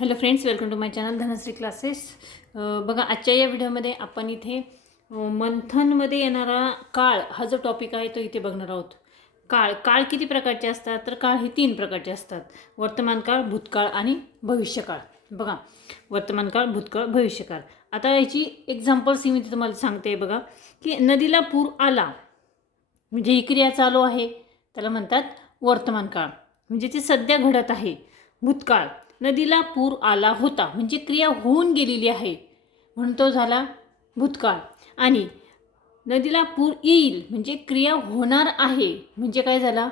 Hello friends, welcome to my channel Dhanashree classes. बघा, आजच्या या व्हिडिओमध्ये आपण इथे मंथनमध्ये येणारा काळ हा जो टॉपिक आहे तो इथे बघणार आहोत. काळ किती प्रकारचे असतात? तर काळ हे 3 प्रकारचे असतात: वर्तमान काळ, भूतकाळ आणि भविष्यकाळ. बघा, वर्तमान काळ, भूतकाळ, भविष्यकाळ. आता याची एक्झाम्पल्स मी तुम्हाला सांगते. बघा की नदीला पूर आला म्हणजे ही क्रिया चालू आहे, त्याला म्हणतात वर्तमान काळ, म्हणजे ती सध्या घडत आहे. भूतकाळ, नदीला पूर आला होता म्हणजे क्रिया होऊन गेलेली आहे म्हणून तो झाला भूतकाळ. आणि नदीला पूर येईल म्हणजे क्रिया होणार आहे म्हणजे काय झाला?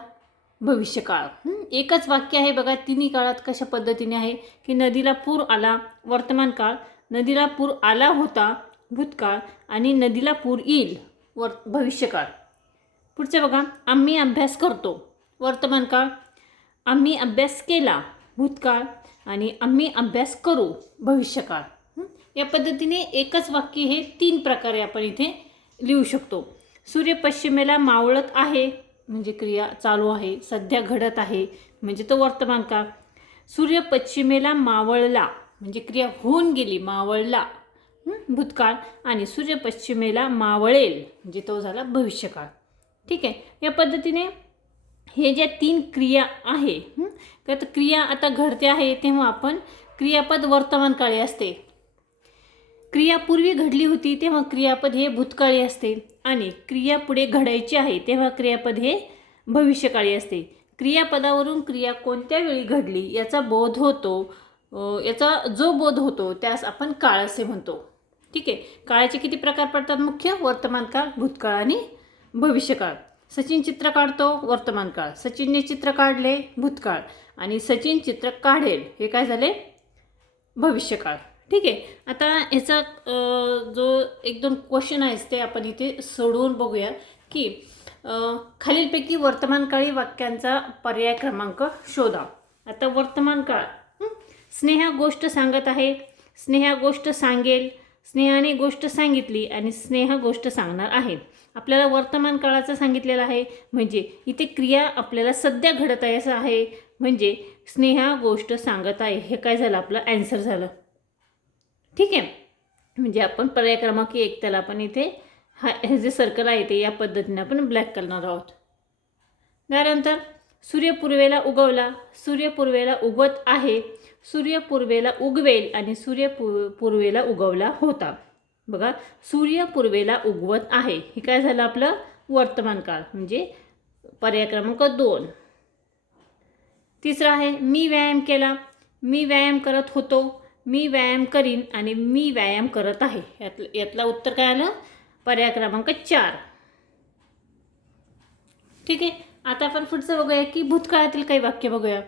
भविष्यकाळ. एकच वाक्य आहे बघा, तिन्ही काळात कशा पद्धतीने आहे की नदीला पूर आला वर्तमान काळ, नदीला पूर आला होता भूतकाळ आणि नदीला पूर येईल भविष्यकाळ. पुढचे बघा, आम्ही अभ्यास करतो वर्तमान काळ, आम्ही अभ्यास केला भूतकाळ आणि आम्ही अभ्यास करू भविष्यकाळ. या पद्धतीने एकच वाक्य हे 3 प्रकारे आपण इथे लिहू शकतो. सूर्य पश्चिमेला मावळत आहे म्हणजे क्रिया चालू आहे, सध्या घडत आहे म्हणजे तो वर्तमान काळ. सूर्य पश्चिमेला मावळला म्हणजे क्रिया होऊन गेली, मावळला भूतकाळ. आणि सूर्य पश्चिमेला मावळेल म्हणजे तो झाला भविष्यकाळ. ठीक आहे, या पद्धतीने हे ज्या 3 क्रिया आहे, तर क्रिया आता घडते आहे तेव्हा आपण क्रियापद वर्तमान काळी असते. क्रिया पूर्वी घडली होती तेव्हा क्रियापद हे भूतकाळी असते आणि क्रिया पुढे घडायची आहे तेव्हा क्रियापद हे भविष्यकाळी असते. क्रियापदावरून क्रिया कोणत्या वेळी घडली याचा बोध होतो, याचा जो बोध होतो त्यास आपण काळ असे म्हणतो. ठीक आहे, काळाचे किती प्रकार पडतात? मुख्य वर्तमान काळ, भूतकाळ आणि भविष्यकाळ. सचिन चित्र काढतो वर्तमान काळ, सचिनने चित्र काढले भूतकाळ आणि सचिन चित्र काढेल हे काय झाले? भविष्यकाळ. ठीक आहे, आता ह्याचा जो 1-2 क्वेश्चन आहेत ते आपण इथे सोडवून बघूया की खालीलपैकी वर्तमानकाळी वाक्यांचा पर्याय क्रमांक शोधा. आता वर्तमान काळ, स्नेहा गोष्ट सांगत आहे, स्नेहा गोष्ट सांगेल, स्नेहाने गोष्ट सांगितली आणि स्नेहा गोष्ट सांगणार आहे. आपल्याला वर्तमान काळाचं सांगितलेलं आहे म्हणजे इथे क्रिया आपल्याला सध्या घडत आहे असं आहे म्हणजे स्नेहा गोष्ट सांगत आहे हे काय झालं? आपलं ॲन्सर झालं. ठीक आहे, म्हणजे आपण पर्याय क्रमांक 1 त्याला आपण इथे हे जे सर्कल आहे ते या पद्धतीने आपण ब्लॅक करणार आहोत. त्यानंतर सूर्य पूर्वेला उगवला, सूर्य पूर्वेला उगवत आहे, सूर्य पूर्वेला उगवेल आणि सूर्य पूर्वेला उगवला होता. बघा, सूर्य पूर्वेला उगवत आहे हे काय झालं? आपलं वर्तमान काळ म्हणजे पर्याय क्रमांक 2. तिसरा आहे मी व्यायाम केला, मी व्यायाम करत होतो, मी व्यायाम करीन आणि मी व्यायाम करत आहे. यातला उत्तर काय आलं? पर्याय क्रमांक 4. ठीक आहे, आता आपण पुढचं बघूया की भूतकाळातील काही वाक्य बघूया.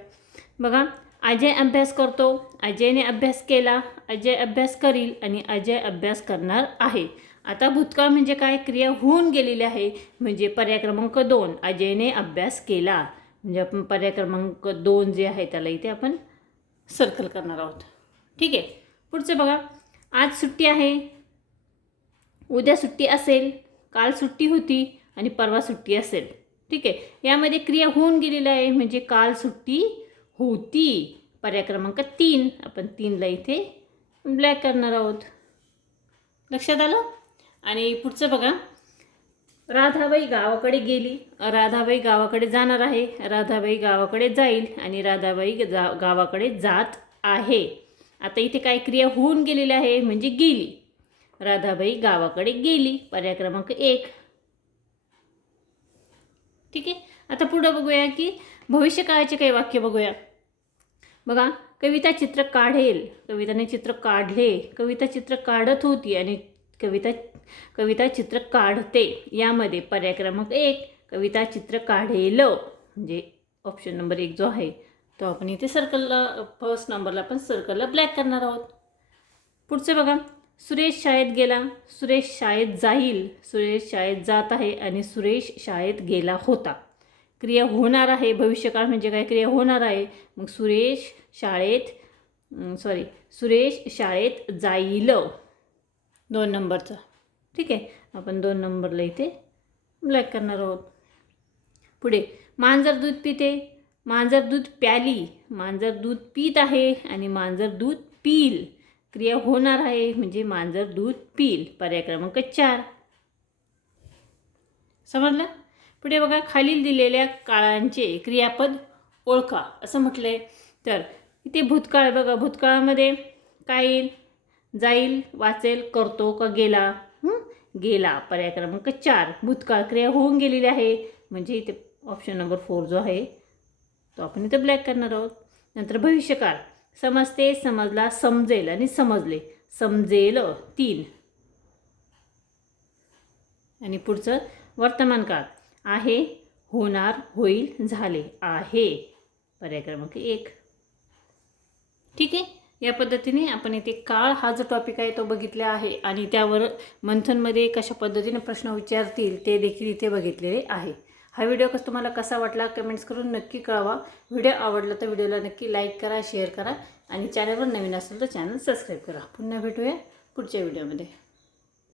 बघा, अजय अभ्यास करतो, अजयने अभ्यास केला, अजय अभ्यास करील आणि अजय अभ्यास करणार आहे. आता भूतकाळ म्हणजे काय? क्रिया होऊन गेलेली आहे म्हणजे पर्याय क्रमांक 2 अजयने अभ्यास केला म्हणजे आपण पर्याय क्रमांक 2 जे आहे त्याला इथे आपण सर्कल करणार आहोत. ठीक आहे, पुढचं बघा, आज सुट्टी आहे, उद्या सुट्टी असेल, काल सुट्टी होती आणि परवा सुट्टी असेल. ठीक आहे, यामध्ये क्रिया होऊन गेलेली आहे म्हणजे काल सुट्टी होती. पर्याय क्रमांक 3 आपण 3ला इथे ब्लॅक करणार आहोत. लक्षात आलं? आणि पुढचं बघा, राधाबाई गावाकडे गेली, राधाबाई गावाकडे जाणार आहे, राधाबाई गावाकडे जाईल आणि राधाबाई गावाकडे जात आहे. आता इथे काय? क्रिया होऊन गेलेली आहे म्हणजे गेली. राधाबाई गावाकडे गेली, पर्याय क्रमांक 1. ठीक आहे, आता पुढं बघूया की भविष्यकाळाचे काही वाक्य बघूया. बघा, कविता चित्र काढेल, कविताने चित्र काढले, कविता चित्र काढत होती आणि कविता चित्र काढते. यामध्ये पर्याय क्रमांक 1 कविता चित्र काढेल म्हणजे ऑप्शन नंबर 1 जो आहे तो आपण इथे सर्कलला फर्स्ट नंबरला आपण सर्कलला ब्लॅक करणार आहोत. पुढचं बघा, सुरेश शाळेत गेला, सुरेश शाळेत जाईल, सुरेश शाळेत जात आहे आणि सुरेश शाळेत गेला होता. क्रिया होणार आहे, भविष्यकाळ म्हणजे काय? क्रिया होणार आहे मग सुरेश शाळेत जाईल 2 नंबरचा. ठीक आहे, आपण 2 नंबरला इथे ब्लॅक करणार आहोत. पुढे, मांजर दूध पिते, मांजर दूध प्याली, मांजर दूध पीत आहे आणि मांजर दूध पिल. क्रिया होणार आहे म्हणजे मांजर दूध पिल. पर्याय क्रमांक 4. समजलं? पुढे बघा, खालील दिलेल्या काळांचे क्रियापद ओळखा असं म्हटलंय. तर इथे भूतकाळ बघा, भूतकाळामध्ये काय येईल? जाईल, वाचेल, करतो का गेला? गेला. पर्याय क्रमांक 4. भूतकाळ क्रिया होऊन गेलेली आहे म्हणजे इथे ऑप्शन नंबर 4 जो आहे तो आपण इथे ब्लॅक करणार आहोत. नंतर भविष्यकाळ, समजते, समजला, समजेल आणि समजले. समजेल 3. आणि पुढचं वर्तमान काळ, आहे, होणार, होईल, झाले. आहे. पर्याय क्रमांक 1. ठीक आहे. या पद्धतीने आपण इथे काळ हा जो टॉपिक आहे तो बघितला आहे आणि त्यावर मंथनमध्ये कशा पद्धतीने प्रश्न विचारतील ते देखील इथे बघितलेले आहे. हा व्हिडिओ तुम्हाला कसा वाटला कमेंट्स करून नक्की कळवा. व्हिडिओ आवडला तर व्हिडिओला नक्की लाईक करा, शेअर करा आणि चॅनलवर नवीन असेल तर चॅनल सबस्क्राईब करा. पुन्हा भेटूया पुढच्या व्हिडिओमध्ये.